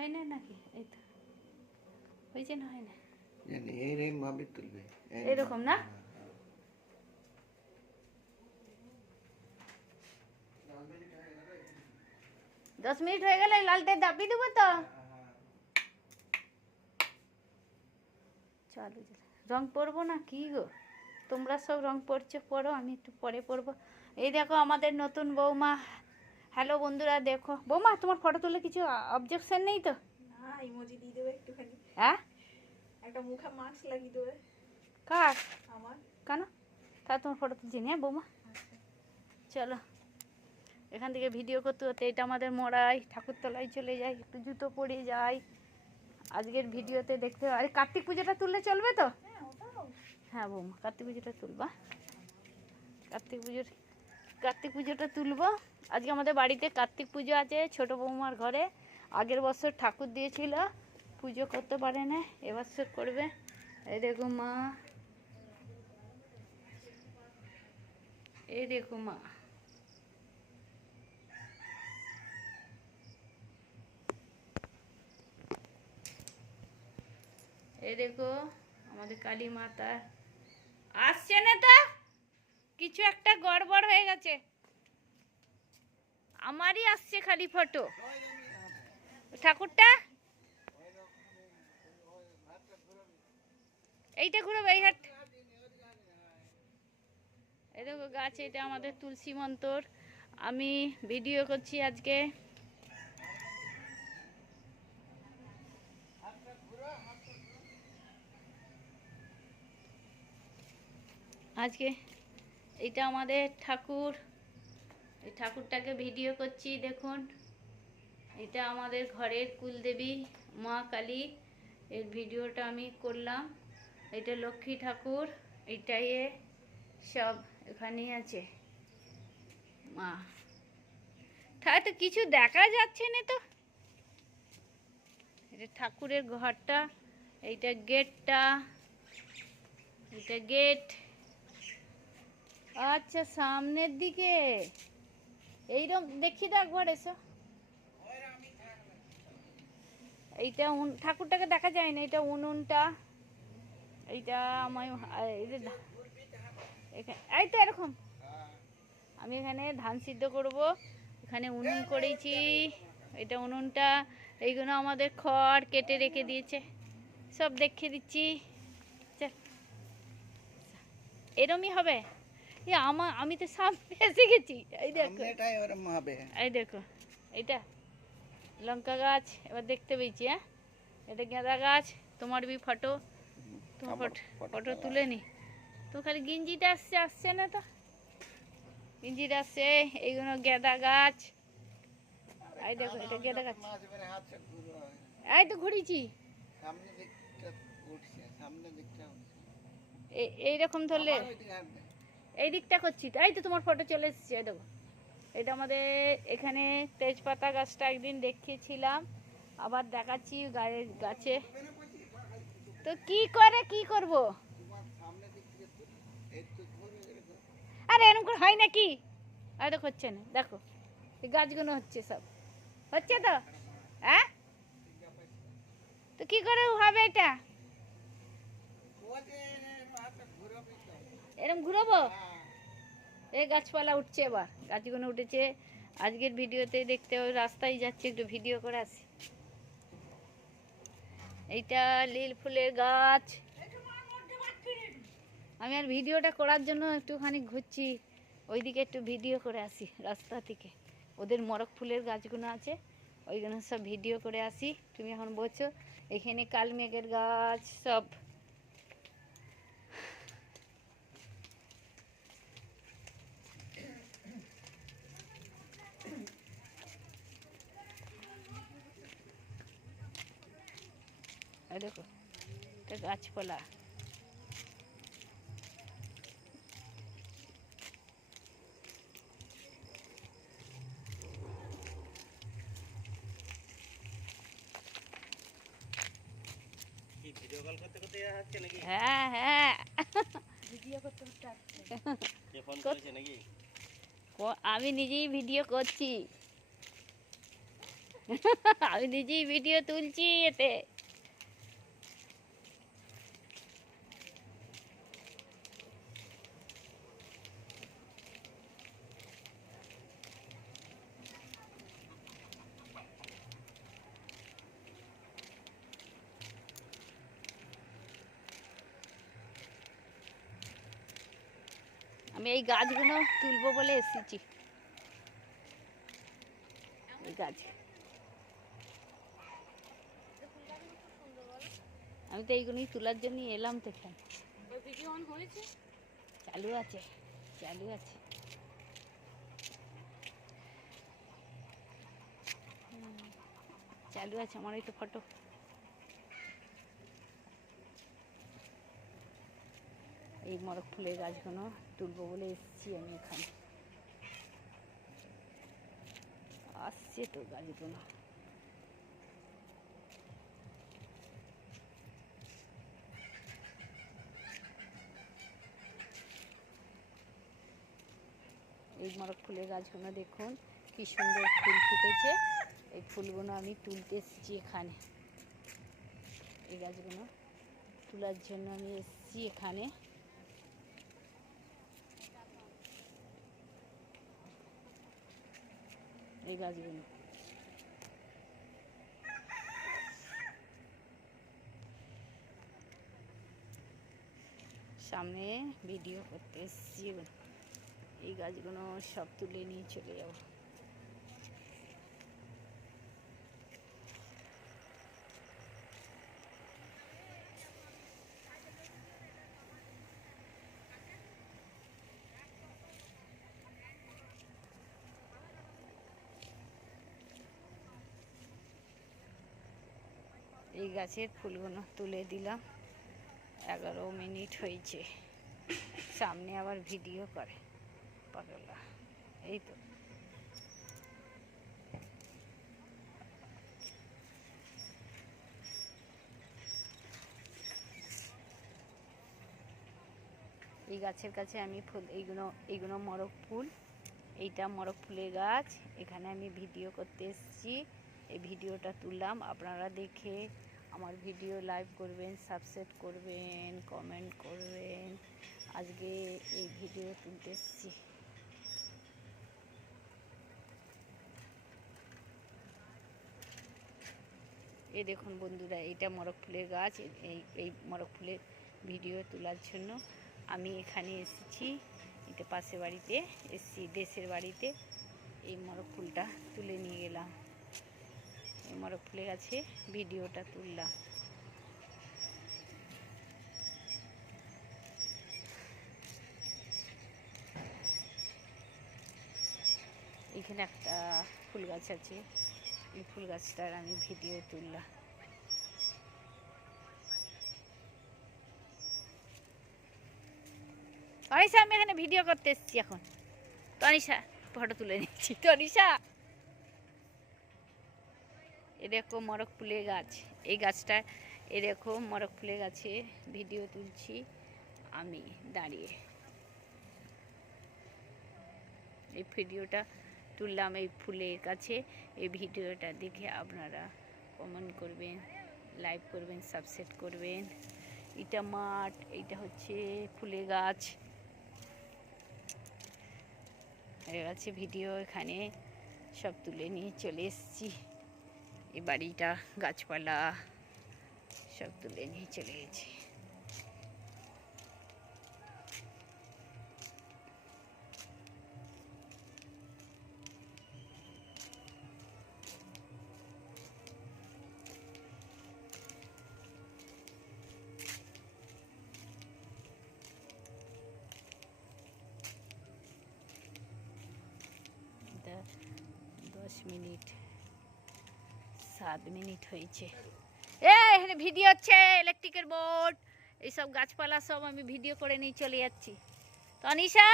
হয় না নাকি? এই তো হয়েছে না, হয় না জানি এইরকম ভাবে তুলবে, এরকম না? 10 মিনিট হয়ে গেলে লালটা দাবিয়ে দেবো তো। চলো রং পরবো না কি গো? তোমরা সব রং পরছো, পরো, আমি একটু পরে পরবো। এই দেখো আমাদের নতুন বৌমা। হ্যালো বন্ধুরা, দেখো বৌমা তোমার ফটো তুলে কিছু অবজেকশন নেই তো? না, ইমোজি দিয়ে দেবে একটুখানি। হ্যাঁ, একটা মুখে মাস্ক লাগিয়ে দেবে। কার? আমার। কেন? তা তোমার ফটো তুলছি না বৌমা। চলো এখান থেকে ভিডিও করতে করতে এটা আমাদের মড়াই ঠাকুরতলায় চলে যাই, একটু জুতো পরে যাই। আজকের ভিডিওতে দেখতে, আরে কার্তিক পুজোটা তুললে চলবে তো? হ্যাঁ বৌমা, কার্তিক পুজোটা তুলবা। কার্তিক পুজোটা তুলবো। আজকে আমাদের বাড়িতে কার্তিক পুজো আছে ছোট বৌমার ঘরে। আগের বছর ঠাকুর দিয়েছিল, পুজো করতে পারে না, এবছর করবে। এই দেখো মা, এই দেখো মা, এই দেখো আমাদের কালী মাতা আসছে না তা, কিছু একটা গড়বড় হয়ে গেছে। আমারই আসছে খালি ফটো। ঠাকুরটা এইটা ঘুরো, এই হাট। এই দেখো গাছ, এটা আমাদের তুলসী মন্তর। আমি ভিডিও করছি আজকে। আজকে এটা আমাদের ঠাকুর, এই ঠাকুরটাকে ভিডিও করছি দেখুন। এটা আমাদের ঘরের কুলদেবী মা কালী, এর ভিডিওটা আমি করলাম। এটা লক্ষ্মী ঠাকুর, এটাই সব এখানেই আছে মা। তাই তো কিছু দেখা যাচ্ছে না তো। এটা ঠাকুরের ঘরটা, এইটা গেটটা, এটা গেট। আচ্ছা সামনের দিকে এইরকম দেখি তো একবার এসো। এইটা ঠাকুরটাকে দেখা যায় না, এটা উনুনটা। এইটা আমার এই তো এরকম। আমি এখানে ধান সিদ্ধ করব, এখানে উনুন করেছি। এটা উনুনটা, এইগুলো আমাদের খড় কেটে রেখে দিয়েছে, সব দেখিয়ে দিচ্ছি। চল এরমই হবে। আমি তো সামনে এসে গেছি। এই দেখো, এই দেখো এইটা লঙ্কা গাছ, এবার দেখতে পেয়েছি। হ্যাঁ, এটা গাঁদা গাছ। তোমার বি ফটো, তোমার ফটো তুলে নি তো। খালি গিঞ্জিটা আসছে না তো, গিঞ্জিটা আসছে। এইগুলো গাঁদা গাছ। এই দেখো এটা গাঁদা গাছ। এই তো ঘুরিয়েছি, এইরকম ধরলে এই দিকটা করছি। এই তো তোমার ফটো চলে এসেছে। এই দেখো এটা আমাদের এখানে তেজপাতা গাছটা একদিন দেখিয়েছিলাম, আবার দেখাচ্ছি গায়ের গাছে। তো কি করব? আরে এরকম করে হয় নাকি? আর দেখো হচ্ছে না, দেখো এই গাছগুলো হচ্ছে, সব হচ্ছে তো। হ্যাঁ, তো কি করে হবে এটা? এরকম ঘুরাবো। এই গাছপালা উঠছে, এবার গাছগুলো উঠেছে। আজকের ভিডিওতে দেখতে ওই রাস্তায় যাচ্ছে, একটু ভিডিও করে আসি। এইটা লীল ফুলের গাছ। আমি আর ভিডিওটা করার জন্য একটুখানি ঘুরছি, ওইদিকে একটু ভিডিও করে আসি রাস্তা থেকে। ওদের মরক ফুলের গাছগুলো আছে, ওইগুলো সব ভিডিও করে আসি। তুমি এখন বলছো এখানে কালমেঘের গাছ সব। দেখো এটা গাছপালা। হ্যাঁ হ্যাঁ, আমি নিজেই ভিডিও করছি। আমি নিজেই ভিডিও তুলছি এতে। আমি এই গাছগুলো তুলবো বলে এসেছি। এই গাছ আমি তো এইগুলোই তোলার জন্য এলাম তো এখানে। ভিডিও অন হয়েছে? চালু আছে, চালু আছে। চালু আছে আমার এই তো ফটো। এই মরক ফুলের গাছগুলো তুলবো বলে এসেছি আমি এখানে। আসছে তো গাছগুলো। এই মরক ফুলের গাছগুলো দেখুন কি সুন্দর ফুল ফুটেছে। এই ফুলগুলো আমি তুলতে এসেছি এখানে। এই গাছগুলো তোলার জন্য আমি এসেছি এখানে। এই গাছগুলো সামনে ভিডিও করতে এসেছি। এই গাছগুলো সব তুলে নিয়ে চলে যাব। এই গাছের ফুলগুলো তুলে দিলাম। 11 মিনিট হয়েছে। সামনে আবার ভিডিও করে পাগলা। এই তো এই গাছের কাছে আমি ফুল, এইগুলো মরক ফুল। এইটা মরক ফুলের গাছ। এখানে আমি ভিডিও করতে এসেছি। এই ভিডিওটা তুললাম। আপনারা দেখে আমার ভিডিও লাইক করবেন, সাবস্ক্রাইব করবেন, কমেন্ট করবেন। আজকে এই ভিডিও তুলতে এসেছি। এই দেখুন বন্ধুরা, এইটা মরক ফুলের গাছ। এই মরক ফুলের ভিডিও তোলার জন্য আমি এখানে এসেছি। এটা পাশে বাড়িতে এসেছি, দেশের বাড়িতে। এই মরক ফুলটা তুলে নিয়ে গেলাম। এই মরক ফুলের গাছে ভিডিওটা তুললাম। এখানে একটা ফুল গাছ আছে। এই ফুল গাছটার আমি ভিডিও তুললাম। তনিষা, আমি এখানে ভিডিও করতে এসেছি এখন। তনিষা, ফটো তুলে নিচ্ছি। তনিষা, এ দেখো মরক ফুলের গাছ। এই গাছটা এ দেখো মরক ফুলের গাছে ভিডিও তুলছি আমি দাঁড়িয়ে। এই ভিডিওটা তুললাম এই ফুলের কাছে। এই ভিডিওটা দেখে আপনারা কমেন্ট করবেন, লাইক করবেন, সাবস্ক্রাইব করবেন। এটা মাঠ, এইটা হচ্ছে ফুলের গাছ। এর কাছে ভিডিও এখানে সব তুলে নিয়ে চলে এসেছি। এই বাড়িটা, গাছপালা সব তুলে নিয়ে চলে গেছি। এটা 10 মিনিট 7 মিনিট হয়েছে। এখানে ভিডিও হচ্ছে, ইলেকট্রিকের বোর্ড, এইসব গাছপালা সব আমি ভিডিও করে নিয়ে চলে যাচ্ছি। তনিষা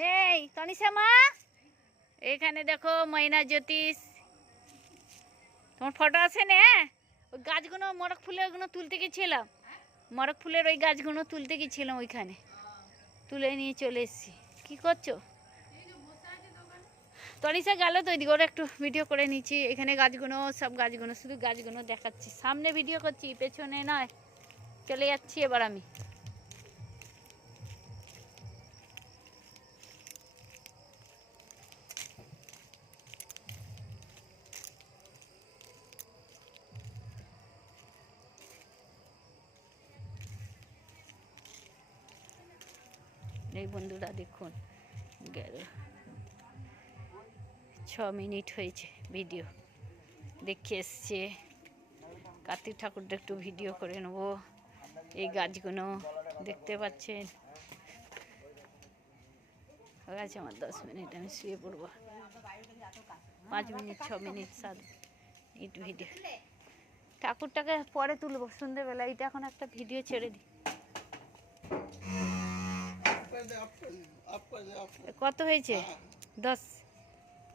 নেই, তনিষা মা এখানে দেখো, ময়না জ্যোতিষ, তোমার ফটো আছে না? ওই গাছগুলো মরক ফুলের ওগুলো তুলতে গেছিলাম। মরক ফুলের ওই গাছগুলো তুলতে গেছিলাম, ওইখানে তুলে নিয়ে চলে এসেছি। কি করছো? তনিষা গেল তো ওইদিকে, ওরা একটু ভিডিও করে নিচ্ছি। এখানে গাছগুলো, সব গাছগুলো, শুধু গাছগুলো দেখাচ্ছি। সামনে ভিডিও করছি, পেছনে নয়। চলে যাচ্ছি এবার আমি। এই বন্ধুরা দেখুন, গেল 6 মিনিট হয়েছে ভিডিও দেখে এসছে। কার্তিক ঠাকুরটা একটু ভিডিও করে নেবো। এই গাছগুলো দেখতে পাচ্ছেন। হয়ে গেছে আমার 10 মিনিট, আমি শুয়ে পড়বো। 5 মিনিট, 6 মিনিট, 7 মিনিট ভিডিও। ঠাকুরটাকে পরে তুলবো সন্ধ্যেবেলা। এইটা এখন একটা ভিডিও ছেড়ে দিই। কত হয়েছে? 10।